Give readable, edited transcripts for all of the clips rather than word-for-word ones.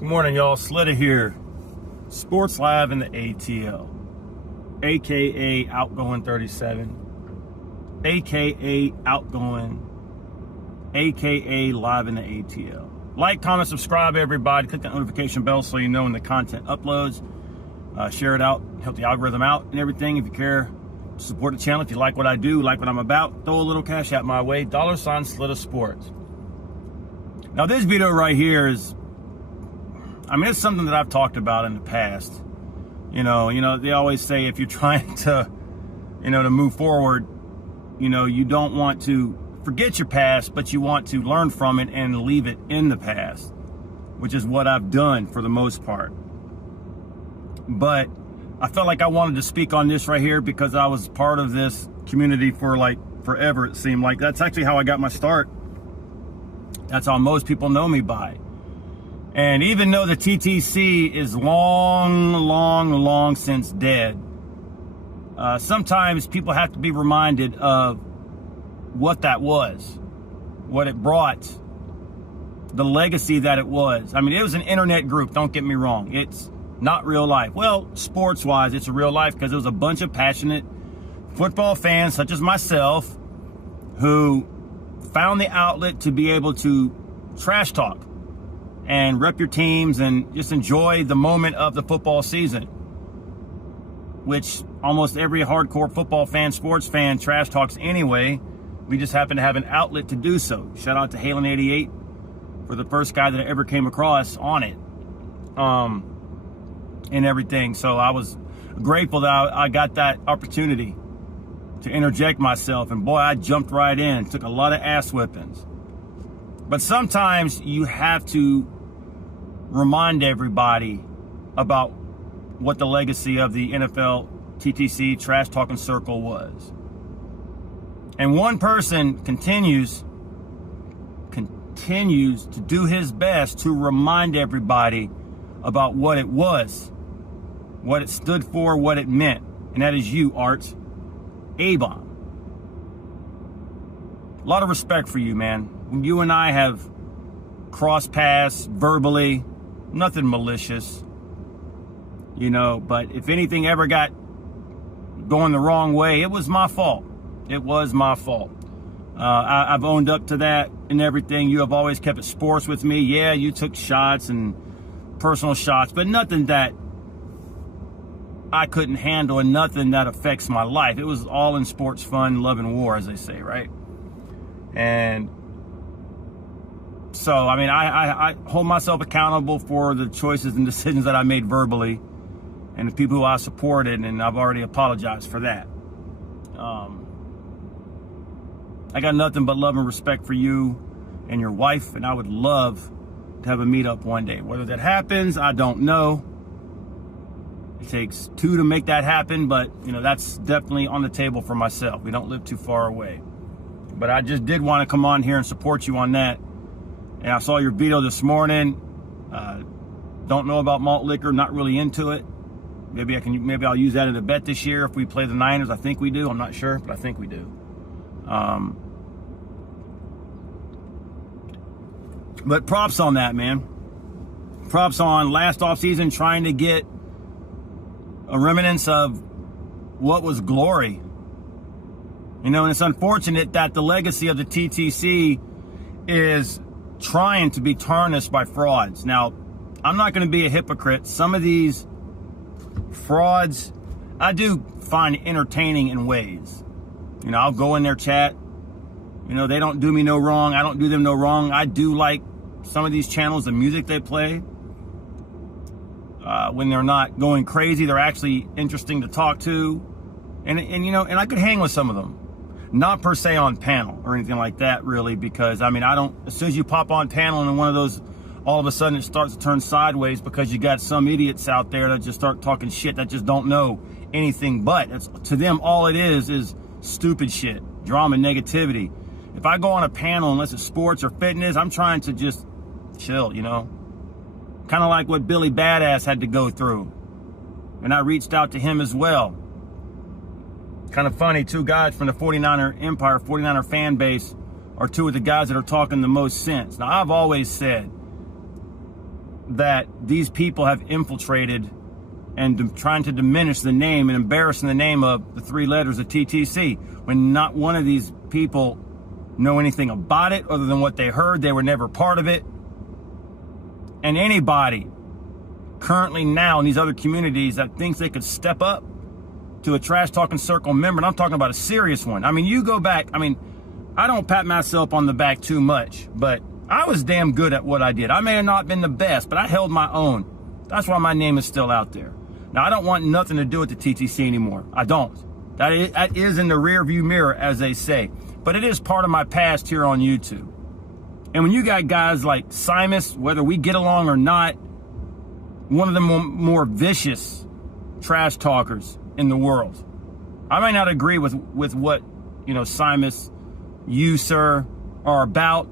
Good morning, y'all. SLITA here. Sports Live in the ATL. AKA Outgoing 37. AKA Outgoing. AKA Live in the ATL. Like, comment, subscribe, everybody. Click that notification bell so you know when the content uploads. Share it out. Help the algorithm out and everything. If you care to support the channel, if you like what I do, like what I'm about, throw a little cash out my way. $ SLITA Sports. Now, this video right here is, it's something that I've talked about in the past. You know, they always say if you're trying to, to move forward, you don't want to forget your past, but you want to learn from it and leave it in the past, which is what I've done for the most part. But I felt like I wanted to speak on this right here because I was part of this community for like forever, it seemed like. That's actually how I got my start. That's how most people know me by. And even though the TTC is long since dead, sometimes people have to be reminded of what that was, what it brought, the legacy that it was. It was an internet group, don't get me wrong. It's not real life. Well, sports-wise, it's a real life because it was a bunch of passionate football fans, such as myself, who found the outlet to be able to trash talk and rep your teams and just enjoy the moment of the football season, which almost every hardcore football fan, sports fan, trash talks anyway. We just happen to have an outlet to do so. Shout out to Halen88 for the first guy that I ever came across on it, and everything. So I was grateful that I got that opportunity to interject myself, and boy, I jumped right in, took a lot of ass whippings. But sometimes you have to remind everybody about what the legacy of the NFL TTC trash talking circle was. And one person continues to do his best to remind everybody about what it was, what it stood for, what it meant. And that is you, Art A-Bomb. A lot of respect for you, man. You and I have crossed paths verbally, nothing malicious, but if anything ever got going the wrong way, it was my fault. It was my fault. I've owned up to that and everything. You have always kept it sports with me. Yeah, you took shots and personal shots, but nothing that I couldn't handle and nothing that affects my life. It was all in sports fun, love, and war, as they say, right? And so, I hold myself accountable for the choices and decisions that I made verbally and the people who I supported, and I've already apologized for that. I got nothing but love and respect for you and your wife, and I would love to have a meetup one day. Whether that happens, I don't know. It takes two to make that happen, but, that's definitely on the table for myself. We don't live too far away. But I just did want to come on here and support you on that. And I saw your video this morning. Don't know about malt liquor, not really into it. Maybe I'll use that in a bet this year if we play the Niners. I think we do. I'm not sure, but I think we do. But props on that, man. Props on last offseason trying to get a remnants of what was glory. And it's unfortunate that the legacy of the TTC is trying to be tarnished by frauds. Now, I'm not going to be a hypocrite. Some of these frauds, I do find entertaining in ways. I'll go in their chat. They don't do me no wrong. I don't do them no wrong. I do like some of these channels, the music they play. When they're not going crazy, they're actually interesting to talk to. And I could hang with some of them. Not per se on panel or anything like that, really, because, as soon as you pop on panel and in one of those, all of a sudden it starts to turn sideways because you got some idiots out there that just start talking shit that just don't know anything but. To them, all it is stupid shit, drama, negativity. If I go on a panel, unless it's sports or fitness, I'm trying to just chill, Kind of like what Billy Badass had to go through. And I reached out to him as well. Kind of funny, two guys from the 49er Empire, 49er fan base are two of the guys that are talking the most sense. Now, I've always said that these people have infiltrated and trying to diminish the name and embarrassing the name of the 3 letters of TTC, when not one of these people know anything about it other than what they heard. They were never part of it. And anybody currently now in these other communities that thinks they could step up to a trash talking circle member, and I'm talking about a serious one. I mean, you go back, I mean, I don't pat myself on the back too much, but I was damn good at what I did. I may have not been the best, but I held my own. That's why my name is still out there. Now, I don't want nothing to do with the TTC anymore. I don't. That is in the rear view mirror, as they say. But it is part of my past here on YouTube. And when you got guys like Simus, whether we get along or not, one of the more vicious trash talkers in the world. I may not agree with what, you know, Simus, you, sir, are about,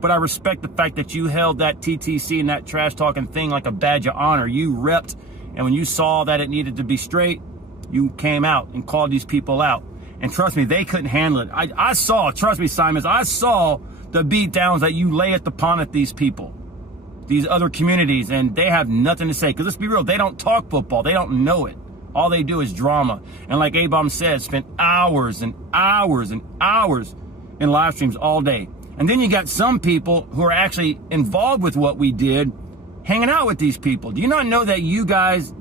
but I respect the fact that you held that TTC and that trash talking thing like a badge of honor. You repped, and when you saw that it needed to be straight, you came out and called these people out. And trust me, they couldn't handle it. I saw, trust me, Simons, I saw the beat downs that you lay at the pond at these people, these other communities, and they have nothing to say. Because let's be real, they don't talk football. They don't know it. All they do is drama. And like A-Bomb said, spent hours and hours and hours in live streams all day. And then you got some people who are actually involved with what we did, hanging out with these people. Do you not know that you guys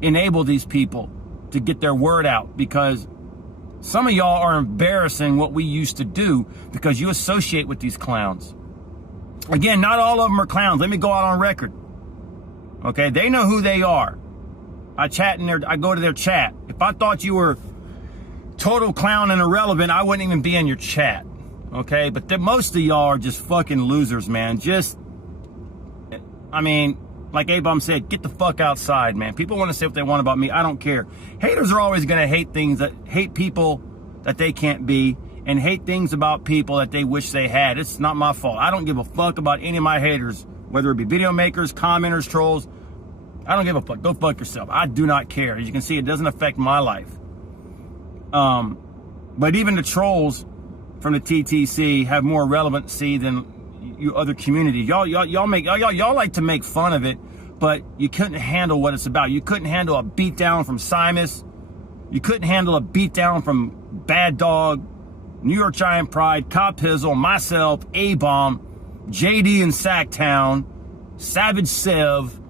enable these people to get their word out? Because some of y'all are embarrassing what we used to do because you associate with these clowns. Again, not all of them are clowns. Let me go out on record. Okay, they know who they are. I go to their chat. If I thought you were total clown and irrelevant, I wouldn't even be in your chat. Okay, but most of y'all are just fucking losers, man. I mean, like A-Bomb said, get the fuck outside, man. People want to say what they want about me. I don't care. Haters are always going to hate people that they can't be, and hate things about people that they wish they had. It's not my fault. I don't give a fuck about any of my haters, whether it be video makers, commenters, trolls. I don't give a fuck. Go fuck yourself. I do not care. As you can see, it doesn't affect my life. But even the trolls from the TTC have more relevancy than you other communities. Y'all like to make fun of it, but you couldn't handle what it's about. You couldn't handle a beatdown from Simus. You couldn't handle a beatdown from Bad Dog, New York Giant Pride, Cop Pizzle, myself, A-Bomb, JD in Sacktown, Savage Sev.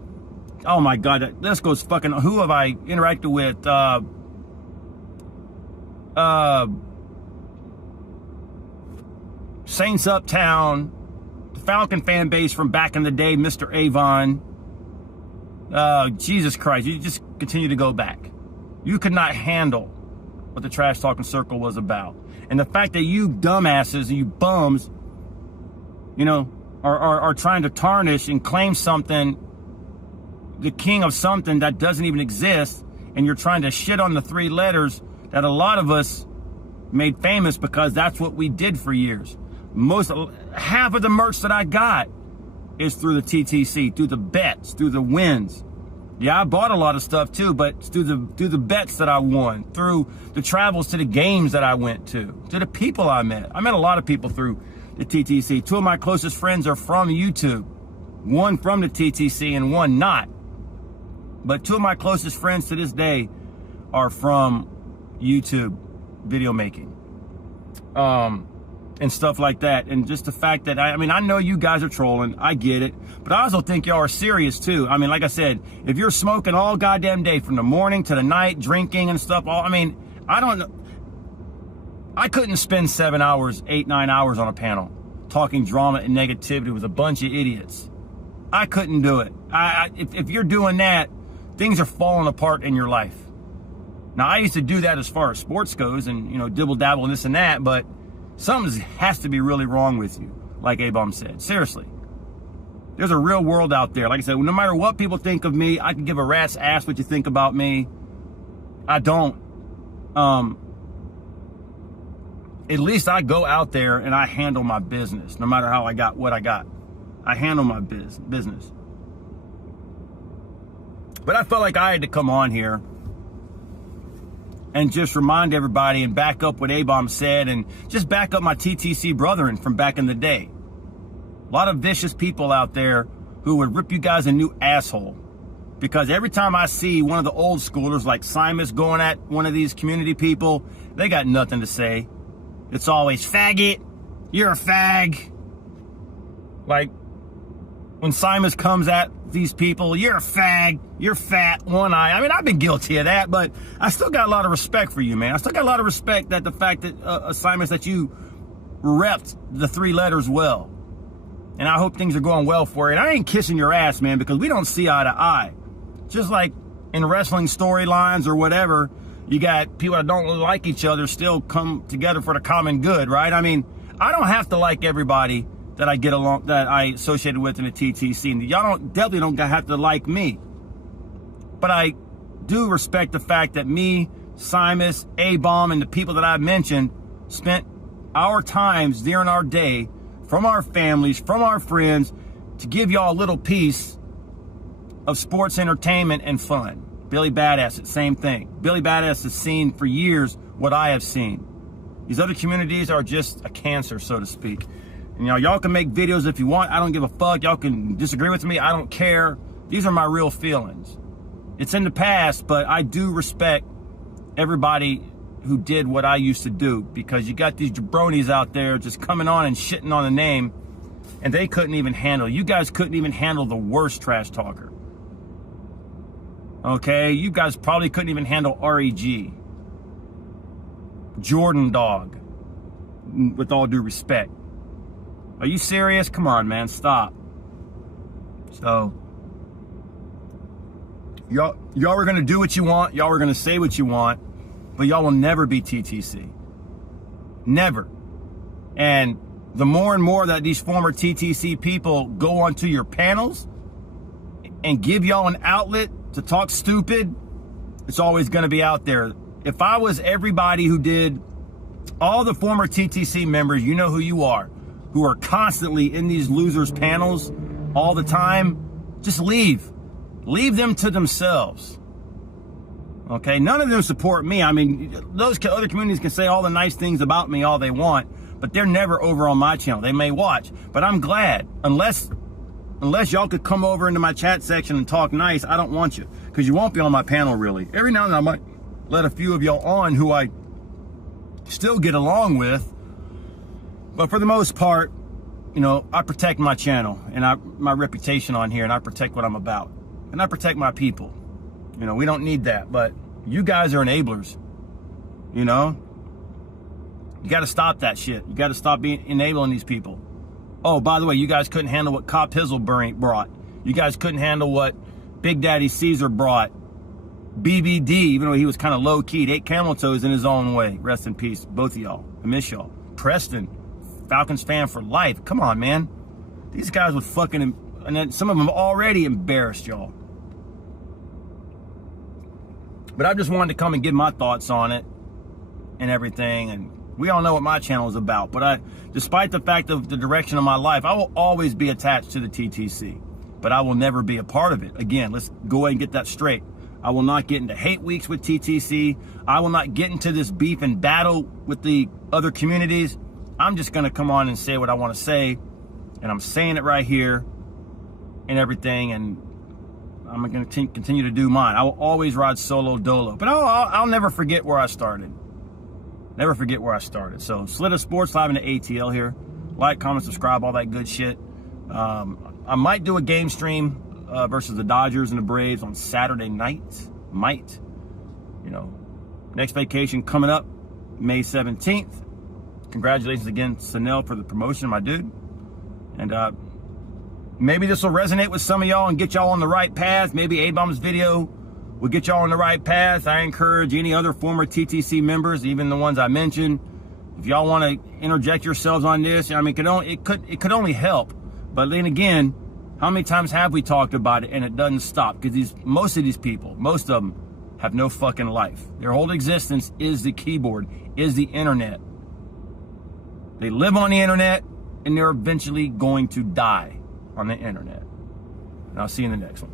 Oh my God, this goes fucking. Who have I interacted with? Saints Uptown, the Falcon fan base from back in the day, Mr. Avon. Jesus Christ, you just continue to go back. You could not handle what the trash talking circle was about. And the fact that you dumbasses, you bums, you know, are trying to tarnish and claim something, the king of something that doesn't even exist, and you're trying to shit on the 3 letters that a lot of us made famous because that's what we did for years. Half of the merch that I got is through the TTC, through the bets, through the wins. Yeah, I bought a lot of stuff too, but through the bets that I won, through the travels to the games that I went to the people I met. I met a lot of people through the TTC. 2 of my closest friends are from YouTube. One from the TTC and one not. But 2 of my closest friends to this day are from YouTube video making. And stuff like that. And just the fact that, I mean, I know you guys are trolling. I get it. But I also think y'all are serious, too. I mean, like I said, if you're smoking all goddamn day from the morning to the night, drinking and stuff, I don't know. I couldn't spend 7 hours, 8, 9 hours on a panel talking drama and negativity with a bunch of idiots. I couldn't do it. If you're doing that, things are falling apart in your life. Now, I used to do that as far as sports goes and, you know, dibble-dabble and this and that, but something has to be really wrong with you, like A-Bomb said. Seriously. There's a real world out there. Like I said, no matter what people think of me, I can give a rat's ass what you think about me. I don't. At least I go out there and I handle my business, no matter how I got what I got. I handle my business. But I felt like I had to come on here and just remind everybody and back up what A-Bomb said and just back up my TTC brethren from back in the day. lot of vicious people out there who would rip you guys a new asshole. Because every time I see one of the old schoolers like Simus going at one of these community people, they got nothing to say. It's always, faggot, you're a fag. Like, when Simus comes at these people, you're a fag, you're fat, one eye. I mean, I've been guilty of that, but I still got a lot of respect for you, man. I still got a lot of respect that the fact that, Simus, that you repped the 3 letters well. And I hope things are going well for you. And I ain't kissing your ass, man, because we don't see eye to eye. Just like in wrestling storylines or whatever, you got people that don't like each other still come together for the common good, right? I mean, I don't have to like everybody that I get along, that I associated with in the TTC. And y'all definitely don't have to like me. But I do respect the fact that me, Simus, A-Bomb, and the people that I've mentioned spent our times during our day from our families, from our friends, to give y'all a little piece of sports entertainment and fun. Billy Badass, the same thing. Billy Badass has seen for years what I have seen. These other communities are just a cancer, so to speak. And y'all can make videos if you want. I don't give a fuck. Y'all can disagree with me. I don't care. These are my real feelings. It's in the past, but I do respect everybody who did what I used to do, because you got these jabronis out there just coming on and shitting on the name, and they couldn't even handle. You guys couldn't even handle the worst trash talker. Okay, you guys probably couldn't even handle REG, Jordan Dog, with all due respect. Are you serious? Come on, man, stop. So, y'all are gonna do what you want, y'all are gonna say what you want, but y'all will never be TTC. Never. And the more and more that these former TTC people go onto your panels and give y'all an outlet to talk stupid, it's always going to be out there. If I was everybody who did, all the former TTC members, you know who you are, who are constantly in these losers panels all the time, just leave. Leave them to themselves. Okay, none of them support me. I mean, those other communities can say all the nice things about me all they want, but they're never over on my channel. They may watch, but I'm glad. Unless y'all could come over into my chat section and talk nice, I don't want you, because you won't be on my panel really. Every now and then I might let a few of y'all on who I still get along with, but for the most part, you know, I protect my channel and my reputation on here, and I protect what I'm about, and I protect my people. You know, we don't need that, but you guys are enablers. You know, you got to stop that shit. You got to stop enabling these people. Oh, by the way, you guys couldn't handle what Cop Hizzle brought. You guys couldn't handle what Big Daddy Caesar brought. BBD, even though he was kind of low-key, 8 camel toes in his own way. Rest in peace, both of y'all. I miss y'all. Preston, Falcons fan for life. Come on, man. These guys would fucking, and then some of them already embarrassed y'all. But I just wanted to come and give my thoughts on it and everything. And we all know what my channel is about. But despite the fact of the direction of my life, I will always be attached to the TTC. But I will never be a part of it. Again, let's go ahead and get that straight. I will not get into hate weeks with TTC. I will not get into this beef and battle with the other communities. I'm just going to come on and say what I want to say. And I'm saying it right here and everything. And I'm going to continue to do mine. I will always ride solo dolo, but I'll never forget where I started. Never forget where I started. So SLITA Sports Live in the ATL here. Like, comment, subscribe, all that good shit. I might do a game stream versus the Dodgers and the Braves on Saturday night. Might. You know, next vacation coming up May 17th. Congratulations again, Sanel, for the promotion, my dude. And maybe this will resonate with some of y'all and get y'all on the right path. Maybe A-Bomb's video will get y'all on the right path. I encourage any other former TTC members, even the ones I mentioned, if y'all want to interject yourselves on this, I mean, it could only help. But then again, how many times have we talked about it and it doesn't stop? Because most of these people, most of them, have no fucking life. Their whole existence is the keyboard, is the internet. They live on the internet, and they're eventually going to die on the internet. And I'll see you in the next one.